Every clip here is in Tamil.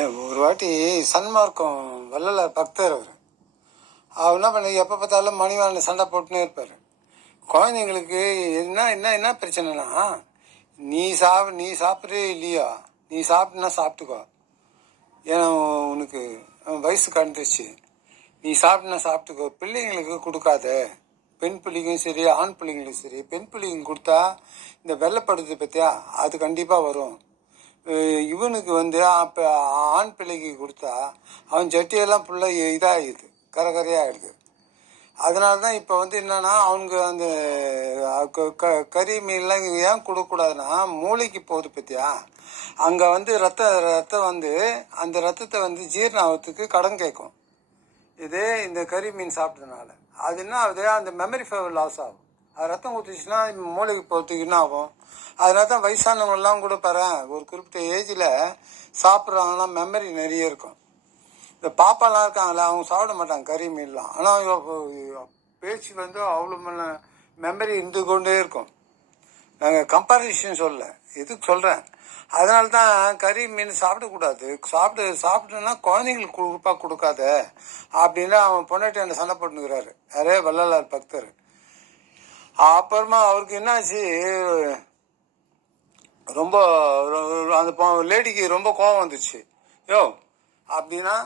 ஒரு வாட்டி சன்மார்க்கம் வள்ளலார் பக்தர் அவர் என்ன பண்ண எப்போ பார்த்தாலும் மணிவாளன் சண்டை போட்டுனே இருப்பார். குழந்தைங்களுக்கு என்ன என்ன என்ன பிரச்சனைனா, நீ சாப்பிட்றே இல்லையா, நீ சாப்பிட்டுனா சாப்பிட்டுக்கோ, ஏன்னா உனக்கு வயசு கடந்துருச்சு, நீ சாப்பிட்டுனா சாப்பிட்டுக்கோ, பிள்ளைங்களுக்கு கொடுக்காத. பெண் பிள்ளைக்கும் சரி ஆண் பிள்ளைங்களுக்கும் சரி, பெண் பிள்ளைங்க கொடுத்தா இந்த வெள்ளைப்படுது பற்றியா அது கண்டிப்பாக வரும். இவனுக்கு அப்போ ஆண் பிள்ளைக்கு கொடுத்தா அவன் சட்டியெல்லாம் ஃபுல்லாக இதாகிடுது, கரையாகிடுது. அதனால தான் இப்போ என்னன்னா அவனுக்கு அந்த கறி மீன்லாம் ஏன் கொடுக்கக்கூடாதுன்னா மூளைக்கு போகுது பற்றியா. அங்கே ரத்தம் அந்த ரத்தத்தை ஜீரணம் ஆகிறதுக்கு கடன் கேட்கும். இதே இந்த கறி மீன் சாப்பிட்டதுனால அது என்ன ஆகுது, அந்த மெமரி பவர் லாஸ் ஆகும். அது ரத்தம் ஊற்றிச்சுன்னா மூளைக்கு போகிறதுக்கு என்ன ஆகும். அதனால தான் வயசானவங்கெல்லாம் கூட ஒரு குறிப்பிட்ட ஏஜில் சாப்பிட்றாங்கன்னா மெமரி நிறைய இருக்கும். இந்த பாப்பாலாம் இருக்காங்களே அவங்க சாப்பிட மாட்டாங்க கறி மீன்லாம், ஆனால் பேச்சு அவ்வளோ மெமரி இருந்து கொண்டே இருக்கும். நாங்கள் கம்பாரிசன் சொல்ல எதுக்கு சொல்கிறேன், அதனால தான் கறி மீன் சாப்பிடக்கூடாது. சாப்பிட்டுன்னா குழந்தைங்களுக்கு குறிப்பாக கொடுக்காத அப்படின்னு அவன் பொண்டாட்டி அந்த சண்டை போட்டுக்கிறாரு. யாரே வள்ளலார் பக்தர். அப்புறமா அவருக்கு என்னாச்சு, ரொம்ப அந்த லேடிக்கு ரொம்ப கோபம் வந்துச்சு. யோ அப்படின்னா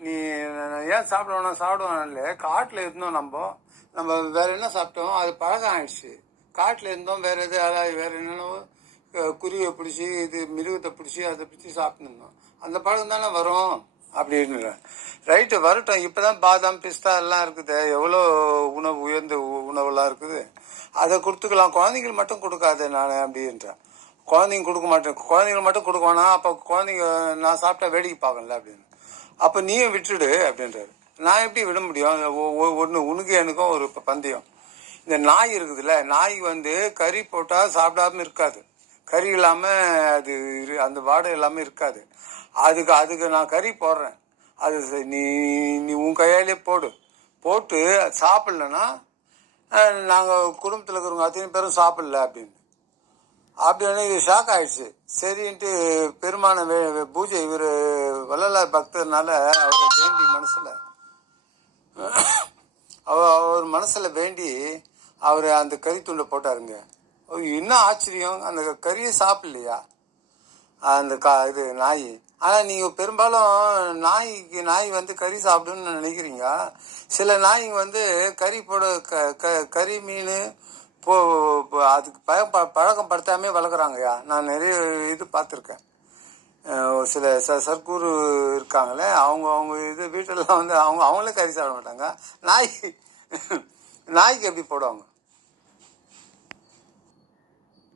நீ ஏன் சாப்பிடுவானே, காட்டில் இருந்தோம் நம்ம வேற என்ன சாப்பிட்டோம், அது பழக்கம் ஆயிடுச்சு. காட்டில் இருந்தோம், வேற என்னென்னவோ குருவியை பிடிச்சி மிருகத்தை பிடிச்சி அதை பிடிச்சி சாப்பிட்டுருந்தோம், அந்த பழக்கம் தானே வரும் அப்படின்னு. ரைட்டு வரட்டும், இப்போதான் பாதாம் பிஸ்தா எல்லாம் இருக்குது, எவ்வளோ உயர்ந்த உணவுலாம் இருக்குது, அதை கொடுத்துக்கலாம், குழந்தைங்களுக்கு மட்டும் கொடுக்காது நான் அப்படின்றேன். குழந்தைங்க கொடுக்க மாட்டேன், குழந்தைங்களுக்கு மட்டும் கொடுக்கணும்னா அப்போ குழந்தைங்க நான் சாப்பிட்டா வேடிக்கை பார்க்கல அப்படின்னு. அப்போ நீயும் விட்டுடு அப்படின்றாரு. நான் எப்படி விட முடியும், உனக்கு எனக்கும் ஒரு பந்தயம். இந்த நாய் இருக்குதுல்ல, நாய் கறி போட்டால் சாப்பிடாம இருக்காது, கறி இல்லாமல் அது அந்த வாடை இல்லாமல் இருக்காது. அதுக்கு நான் கறி போடுறேன், அது நீ உன் கையாலே போட்டு சாப்பிட்லன்னா நாங்கள் குடும்பத்தில் இருக்கிறவங்க அத்தனை பேரும் சாப்பிடல அப்படின்னு இது ஷாக் ஆயிடுச்சு. சரின்ட்டு பெருமான பூஜை இவர் வள்ளலார் பக்தர்னால அவர் வேண்டி அவர் மனசில் வேண்டி அவர் அந்த கறி துண்டை போட்டாருங்க. என்ன ஆச்சரியம், அந்த கறியை சாப்பிடலையா அந்த இது நாய். ஆனால் நீங்கள் பெரும்பாலும் நாய் கறி சாப்பிடுன்னு நினைக்கிறீங்க. சில நாய்ங்க கறி போட கறி மீன் அதுக்கு பழக்கம் படுத்தாமே வளர்க்குறாங்கய்யா. நான் நிறைய இது பார்த்துருக்கேன். சில சர்க்கூர் இருக்காங்களே, அவங்க இது வீட்டிலலாம் அவங்களே கறி சாப்பிட மாட்டாங்க. நாய்க்கு எப்படி போடுவாங்க.